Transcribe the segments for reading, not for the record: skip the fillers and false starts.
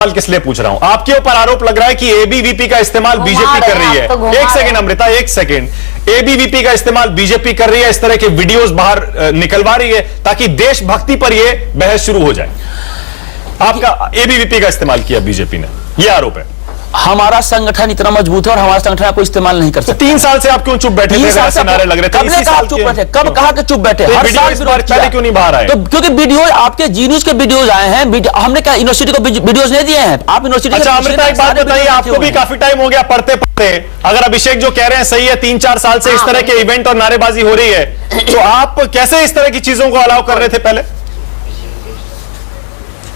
सवाल किस लिए पूछ रहा हूं, आपके ऊपर आरोप लग रहा है कि एबीवीपी का इस्तेमाल बीजेपी कर रही है। एक सेकंड अमृता, एक सेकंड। एबीवीपी का इस्तेमाल बीजेपी कर रही है, इस तरह के वीडियोस बाहर निकलवा रही है ताकि देशभक्ति पर यह बहस शुरू हो जाए। आपका एबीवीपी का इस्तेमाल किया बीजेपी ने, यह आरोप है। हमारा संगठन इतना मजबूत है और हमारा संगठन को इस्तेमाल नहीं कर सकते। 3 साल से आप क्यों चुप बैठे थे? नारे लग रहे थे। कब कहा चुप बैठे? कब कहा कि चुप बैठे? हर साल पहले क्यों नहीं बाहर आए? तो क्योंकि वीडियो आपके जी न्यूज के वीडियोज आए हैं। हमने क्या यूनिवर्सिटी को वीडियोज नहीं दिए हैं? आप यूनिवर्सिटी। अच्छा अमृता, एक बात बताइए, आपको भी काफी टाइम हो गया पढ़ते पढ़ते, अगर अभिषेक जो कह रहे हैं सही है, 3-4 साल से इस तरह के इवेंट और नारेबाजी हो रही है, तो आप कैसे इस तरह की चीजों को अलाउ कर रहे थे पहले?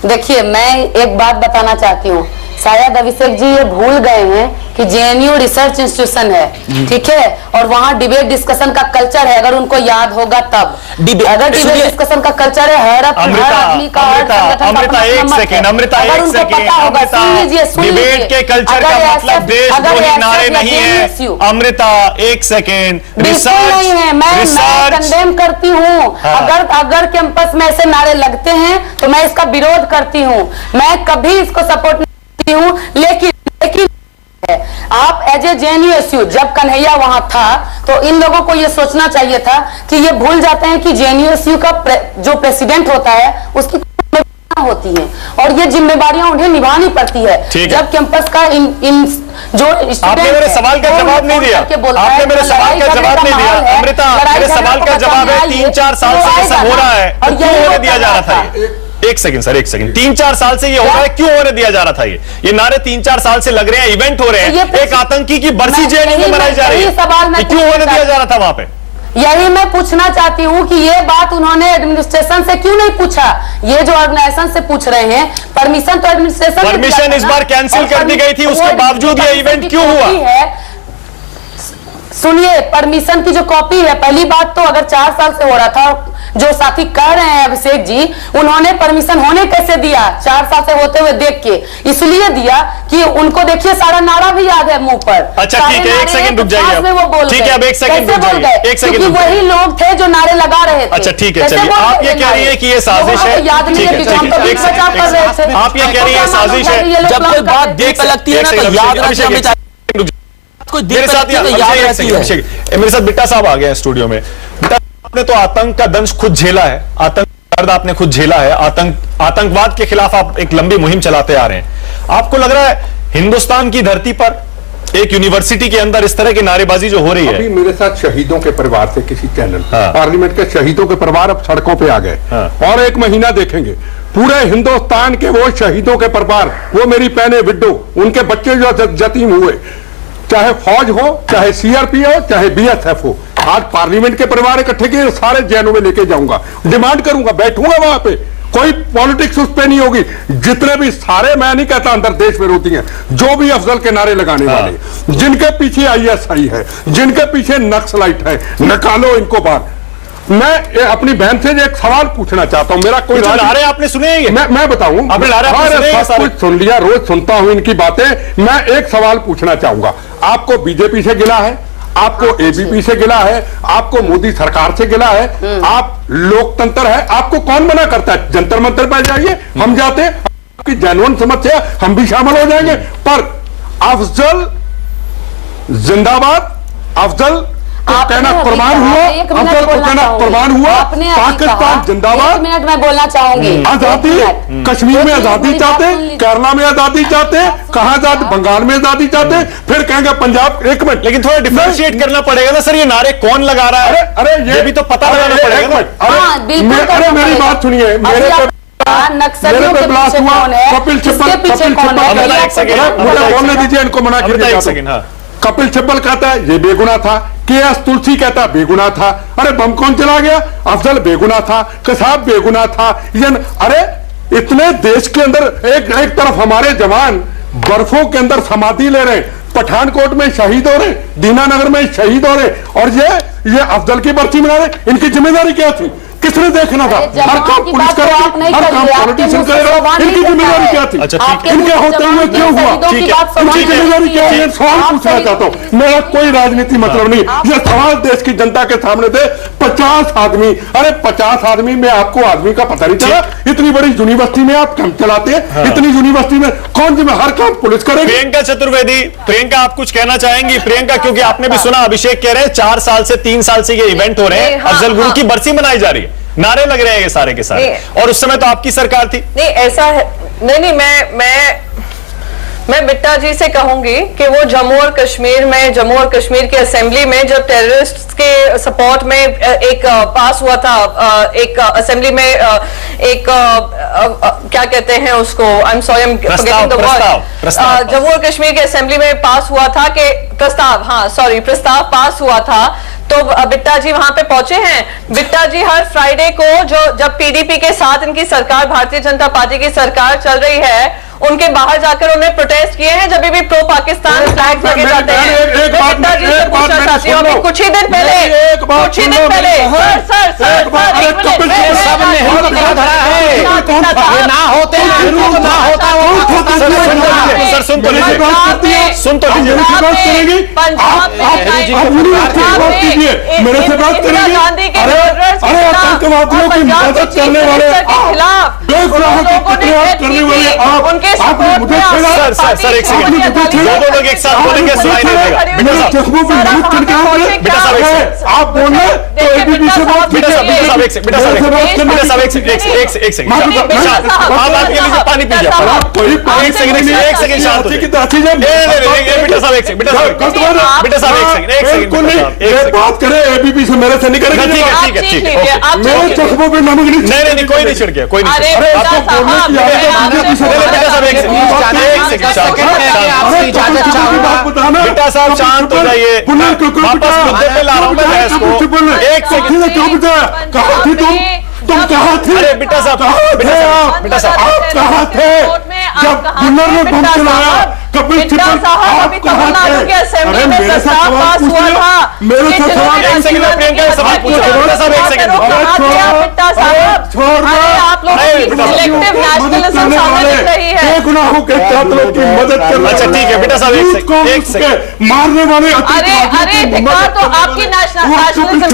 देखिए, मैं एक बात बताना चाहती हूँ, शायद अभिषेक जी ये भूल गए हैं कि जेएनयू रिसर्च इंस्टीट्यूशन है, ठीक है, और वहाँ डिबेट डिस्कशन का कल्चर है। अगर उनको याद होगा तब, अगर डिबेट डिस्कशन का कल्चर है, हर आदमी का, अमृता एक सेकेंड, डिबेट के कल्चर का मतलब देशद्रोही नारे नहीं है। अमृता एक सेकेंड, रिसर्च नहीं है। मैं कंडेम करती हूँ। अगर कैंपस में ऐसे नारे लगते हैं तो मैं इसका विरोध करती हूँ, मैं कभी इसको सपोर्ट हूं, लेकिन आप एज ए जेएनयू, जब कन्हैया वहां था तो इन लोगों को यह सोचना चाहिए था कि ये भूल जाते हैं कि जेएनयू का जो प्रेसिडेंट होता है उसकी होती है और ये जिम्मेदारियां उन्हें निभानी पड़ती है। जब कैंपस का इन जो आपने मेरे सवाल का जवाब नहीं दिया, आपने मेरे सवाल का जवाब नहीं दिया। अमृता, मेरे सवाल का जवाब है 3-4 साल से ये सब हो रहा है, और क्यों होने दिया जा रहा था? एक सेकंड सर, एक सेकंड। 3-4 साल से ये हो रहा है, क्यों होने दिया जा रहा था? ये नारे 3-4 साल से लग रहे हैं, इवेंट हो रहे हैं, एक आतंकी की बरसी जेएनयू में मनाई जा रही है, क्यों होने दिया जा रहा था वहां पे? यही मैं पूछना चाहती हूँ कि ये बात उन्होंने एडमिनिस्ट्रेशन से क्यों नहीं पूछा? ये जो ऑर्गेनाइजेशन से पूछ रहे हैं, परमिशन तो एडमिनिस्ट्रेशन, परमिशन इस बार कैंसिल कर दी गई थी, उसके बावजूद ये इवेंट क्यों हुआ? सुनिए, परमिशन की जो कॉपी है, पहली बात तो अगर 4 साल से हो रहा था, जो साथी कह रहे हैं अभिषेक जी, उन्होंने परमिशन होने कैसे दिया? 4 साल से होते हुए देख के इसलिए दिया कि उनको देखिए सारा नारा भी याद है मुंह पर। अच्छा ठीक है, एक सेकंड रुक जाइए, ठीक है, अब एक सेकंड रुक जाइए, एक सेकंड, वही लोग थे जो नारे लगा रहे थे। अच्छा ठीक है, चलिए, आप ये कह रही है कि ये साजिश है, याद नहीं है कि हम तो बीच बचाव कर रहे थे। आप ये कह रही है साजिश है, जब कोई बात देख लगती है ना तो याद रहती है। मेरे साथ बिट्टा साहब आ गए हैं स्टूडियो में। आपने तो आतंक का दंश खुद झेला है, आतंक दर्द आपने खुद झेला है, आतंकवाद के खिलाफ आप एक लंबी मुहिम चलाते आ रहे हैं। आपको लग रहा है हिंदुस्तान की धरती पर एक यूनिवर्सिटी के अंदर इस तरह की नारेबाजी जो हो रही है? अभी मेरे साथ शहीदों के परिवार थे किसी चैनल, पार्लियामेंट के शहीदों के परिवार अब सड़कों पे आ गए, और 1 महीना देखेंगे पूरे हिंदुस्तान के वो शहीदों के परिवार, वो मेरी बहने विडो, उनके बच्चे जो यतीम हुए, चाहे फौज हो, चाहे सीआरपी हो, चाहे बीएसएफ हो, आज पार्लियामेंट के परिवार इकट्ठे किए, सारे जेलों में लेके जाऊंगा, डिमांड करूंगा, बैठूंगा वहां पे, कोई पॉलिटिक्स उस पे नहीं होगी। जितने भी सारे, मैं नहीं कहता अंदर देश विरोधी हैं, जो भी अफजल के नारे लगाने वाले, जिनके पीछे आईएसआई है, जिनके पीछे नक्सलाइट है, निकालो इनको बाहर। मैं अपनी बहन से एक सवाल पूछना चाहता हूं, मेरा कोई नारे आपने सुने हैं? मैं बताऊं, सब कुछ सुन लिया, रोज सुनता हूं इनकी बातें। मैं एक सवाल पूछना चाहूंगा, आपको बीजेपी से गिला है, आपको एबीपी से गिला है, आपको मोदी सरकार से गिला है, आप लोकतंत्र है, आपको कौन मना करता है? जंतर मंतर पर जाइए, हम जाते हैं, आपकी जेन्युइन समस्या हम भी शामिल हो जाएंगे, पर अफजल जिंदाबाद, अफजल तो कहना कुर्बान हुआ, अफजल को कहना कुर्बान हुआ, पाकिस्तान जिंदाबाद। 1 मिनट मैं बोलना चाहूंगी। आजादी, कश्मीर में आजादी चाहते, केरला में आजादी चाहते, कहां जाते, बंगाल में आजादी चाहते, फिर कहेंगे पंजाब। 1 मिनट, लेकिन थोड़ा डिफरेंशिएट करना पड़ेगा ना सर, ये नारे कौन लगा रहा है? अरे ये भी तो पता लगाना पड़ेगा। अरे मेरी बात सुनिए, मेरे नक्सलियों के ब्लास्ट हुआ, कपिल सिब्बल, मुझे बोलने दीजिए, इनको मना कीजिए। कपिल सिब्बल कहता है ये बेगुनाह था, केएस तुलसी कहता बेगुनाह था, अरे बम कौन चला गया? अफजल बेगुनाह था, कसाब बेगुनाह था, अरे इतने देश के अंदर एक तरफ हमारे जवान बर्फों के अंदर समाधि ले रहे, पठानकोट में शहीद हो रहे, दीनानगर में शहीद हो रहे, और ये अफजल की बरसी मना रहे। इनकी जिम्मेदारी क्या थी? किसने देखना था? हर काम पुलिस कर रही है, हर काम पॉलिटिशियन कर रहा है। इनकी जिम्मेदारी क्या थी? अच्छा, ठीक है। इनके होते हुए क्यों हुआ? ठीक है, इनकी जिम्मेदारी क्या है? सवाल पूछना चाहता हूँ। मेरा कोई राजनीति मतलब नहीं, ये सवाल देश की जनता के सामने थे। 50 आदमी, अरे 50 आदमी में आपको आदमी का पता नहीं चला? इतनी बड़ी यूनिवर्सिटी में आप कैंप चलाते हैं, इतनी यूनिवर्सिटी में कौन जिम्मे? हर काम पुलिस करेगी। प्रियंका चतुर्वेदी, प्रियंका आप कुछ कहना चाहेंगी? प्रियंका, क्योंकि आपने भी सुना अभिषेक कह रहे हैं 4 साल से 3 साल से ये इवेंट हो रहे हैं, अफजल गुरु की बरसी मनाई जा रही है, नारे लग रहे हैं ये सारे के सारे, और उस समय तो आपकी सरकार थी। नहीं ऐसा है, नहीं मैं बिट्टा जी से कहूंगी कि वो जम्मू और कश्मीर के असेंबली में जब टेररिस्ट के सपोर्ट में एक पास हुआ था, एक असेंबली में एक क्या कहते हैं उसको, I am sorry, I am forgetting the word, Jammu और कश्मीर के असेंबली में पास हुआ था कि प्रस्ताव पास हुआ था, तो बिट्टा जी वहां पे पहुंचे हैं। बिट्टा जी हर फ्राइडे को जब पीडीपी के साथ इनकी सरकार, भारतीय जनता पार्टी की सरकार चल रही है, उनके बाहर जाकर उन्हें प्रोटेस्ट किए हैं जब भी प्रो पाकिस्तान फ्लैग लगे जाते हैं। बिट्टा जी से पूछना चाहती हूँ, अभी कुछ ही दिन पहले सर सुन तो लीजिए, मेरे से बात करेंगे। गांधी के आतंकवादियों की मदद करने वाले उनके सपोर्ट में सर एक सेकंड, दो लोग एक साथ बोलेंगे, सुनाई नहीं देगा। बेटा साहब आप बोल रहे तो एबीपी से बात, बेटा साहब एक सेकंड, आप आपके लिए पानी पीजिए, एक सेकंड शांत हो जाइए। बेटा साहब एक सेकंड, बात करें एबीपी से, मेरे से नहीं करेंगे। ठीक है, मेरे चश्मों पे नमक नहीं, कोई नहीं छिड़ गया, कोई नहीं। बेटा साहब शांत हो जाइए, वापस मुद्दे पे ला रहा हूं मैं बहस को। एक सेकंड, क्यों बताया? कहाँ थी तुम कहाँ थे? अरे बेटा साहब आप कहाँ थे जब बुल्लर ने बम चलाया? कपिल सिब्बल आप कहाँ थे? अरे मेरे से सवाल पूछिए, मेरे से सवाल। एक सेकंड, प्रियंका सवाल पूछो। बेटा साहब एक सेकंड, छोड़ आप लोग सिलेक्टिव नेशनलिज्म सामने दिख रही है। बेगुनाहों के कातलों की मदद करना। अच्छा ठीक है बेटा साहब एक सेकंड, मारने वाले अरे धिक्कार तो आपकी नेशनलिज्म पे,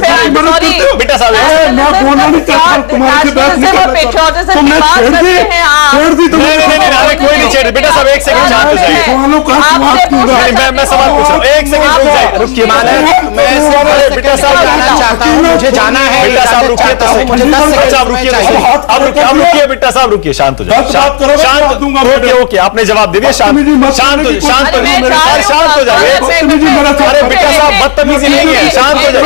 सॉरी बेटा साहब मैं बोलना नहीं चाहता, तुम्हारे से बात नहीं करता। तुमने छेड़ दी नहीं, कोई नहीं छेड़। बेटा साहब एक सेकंड शांत हो जाइए, मैं सवाल पूछ रहा हूँ, एक सेकंड रुक जाइए, रुकिए। मैं बेटा साहब जाना चाहता हूँ, मुझे जाना है। बेटा साहब रुकिए तो सही, मुझे 10 सेकंड, अब रुकिए बेटा साहब, रुकिए, शांत हो जाइए, शांत। ओके, आपने जवाब दे दिया, शांत हो जाइए। अरे बेटा साहब बदतमीजी नहीं है, शांत हो जाइए,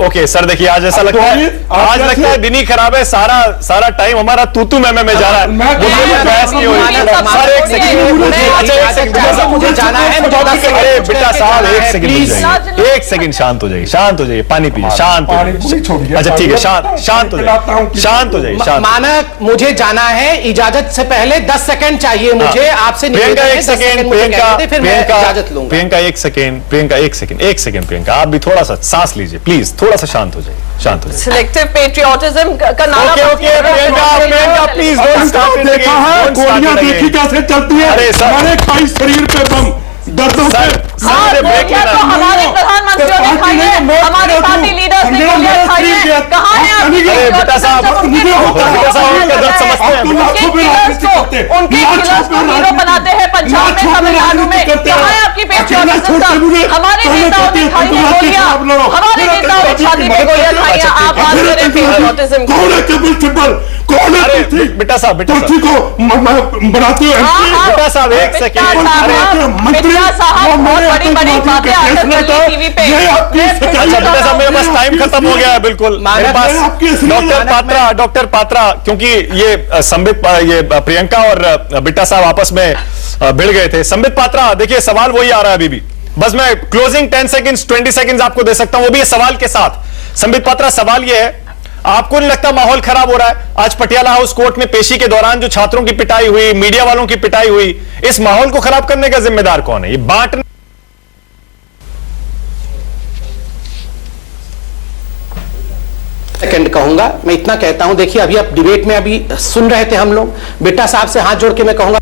ओके सर। देखिए आज ऐसा लगता है दिन ही खराब है, सारा टाइम हमारा तू मैं जा रहा है, बहस नहीं हो रही। सर एक सेकंड, अच्छा एक सेकंड, मुझे जाना है। अरे बेटा साहब एक सेकंड शांत हो जाइए, पानी पीजिए, शांत हो जाइए। अच्छा ठीक है, शांत हो जाइए। मानक मुझे जाना है, इजाजत से पहले 10 सेकंड चाहिए मुझे आपसे। प्रियंका एक सेकंड, प्रियंका एक सेकंड, प्रियंका आप भी थोड़ा सा सांस लीजिए प्लीज, थोड़ा सा शांत हो जाइए। सिलेक्टिव पेट्रियोटिज्म का नारा। Okay Priyanka please don't start. देखा है गोलियां देखी कैसे चलती है? अरे सर, हमारे खाई शरीर पे बम दर्दों से। हमारे प्रधानमंत्रियों ने खाई है, हमारे पार्टी लीडर्स ने गोलियां खाई है। कहाँ है आपकी? बेटा साहब उनका दर्द समझते हैं। उनके किलर्स को हीरो बनाते हैं पंजाब में, तमिलनाडु में। कहाँ है आपकी पेट्रियोटिज्म? हमारे नेताओं ने खाई है गोलियां, हमारे नेताओं ने छाती पे गोलियां खाई है। आप बात करें पेट्रियोटिज्म की। कौन है कपिल सिब्बल? कौन है बेटा साहब तुलसी को बनाते हो? बेटा साहब एक सेकंड, बहुत बड़ी बातें आकर टीवी पे। अच्छा बेटा साहब मेरे पास टाइम खत्म हो गया है, बिल्कुल मेरे पास डॉक्टर पात्रा, क्योंकि ये संबित, ये प्रियंका और बिट्टा साहब आपस में भिड़ गए थे। संबित पात्रा देखिए सवाल वही आ रहा है अभी भी, बस मैं क्लोजिंग 10 सेकंड्स 20 सेकंड्स आपको दे सकता हूं, वो भी सवाल के साथ। संबित पात्रा सवाल ये है, आपको नहीं लगता माहौल खराब हो रहा है? आज पटियाला हाउस कोर्ट में पेशी के दौरान जो छात्रों की पिटाई हुई, मीडिया वालों की पिटाई हुई, इस माहौल को खराब करने का जिम्मेदार कौन है? ये बांटने सेकंड कहूंगा, मैं इतना कहता हूं, देखिए अभी आप डिबेट में अभी सुन रहे थे हम लोग, बिट्टा साहब से हाथ जोड़ के मैं कहूंगा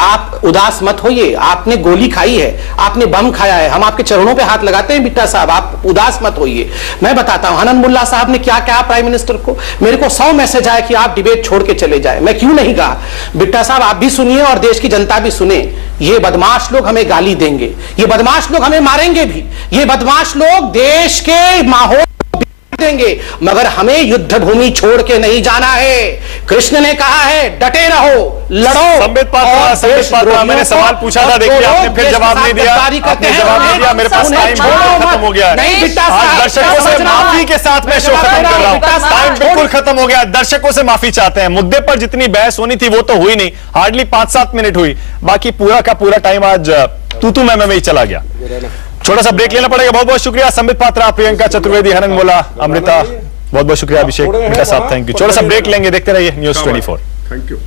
आप उदास मत होइए, आपने गोली खाई है, आपने बम खाया है, हम आपके चरणों पे हाथ लगाते हैं बिट्टा साहब, आप उदास मत होइए। मैं बताता हूं हनन मुल्ला साहब ने क्या कहा प्राइम मिनिस्टर को, मेरे को 100 मैसेज आया कि आप डिबेट छोड़ के चले जाए, मैं क्यों नहीं कहा। बिट्टा साहब आप भी सुनिए और देश की जनता भी सुने, ये बदमाश लोग हमें गाली देंगे, ये बदमाश लोग हमें मारेंगे भी, ये बदमाश लोग देश के माहौल देंगे, मगर हमें युद्ध भूमि छोड़ के नहीं जाना है। कृष्ण ने कहा है डटे रहो, लड़ो। संबित पात्रा, मैंने सवाल पूछा था, देखिए आपने फिर जवाब नहीं दिया, आपने जवाब नहीं दिया, मेरे पास टाइम खत्म हो गया है। दर्शकों से माफी के साथ मैं शो खत्म कर रहा हूं, टाइम बिल्कुल खत्म हो गया। दर्शकों से माफी चाहते हैं, मुद्दे पर जितनी बहस होनी थी वो तो हुई नहीं, हार्डली 5-7 मिनट हुई, बाकी पूरा का पूरा टाइम आज तू मैं ही चला गया। छोटा सा ब्रेक लेना पड़ेगा। बहुत बहुत शुक्रिया संबित पात्रा, प्रियंका चतुर्वेदी, हनन मुल्ला, अमृता, बहुत बहुत शुक्रिया, अभिषेक साहब, थैंक यू। छोटा सा ब्रेक लेंगे, देखते रहिए न्यूज़ 24। Thank you.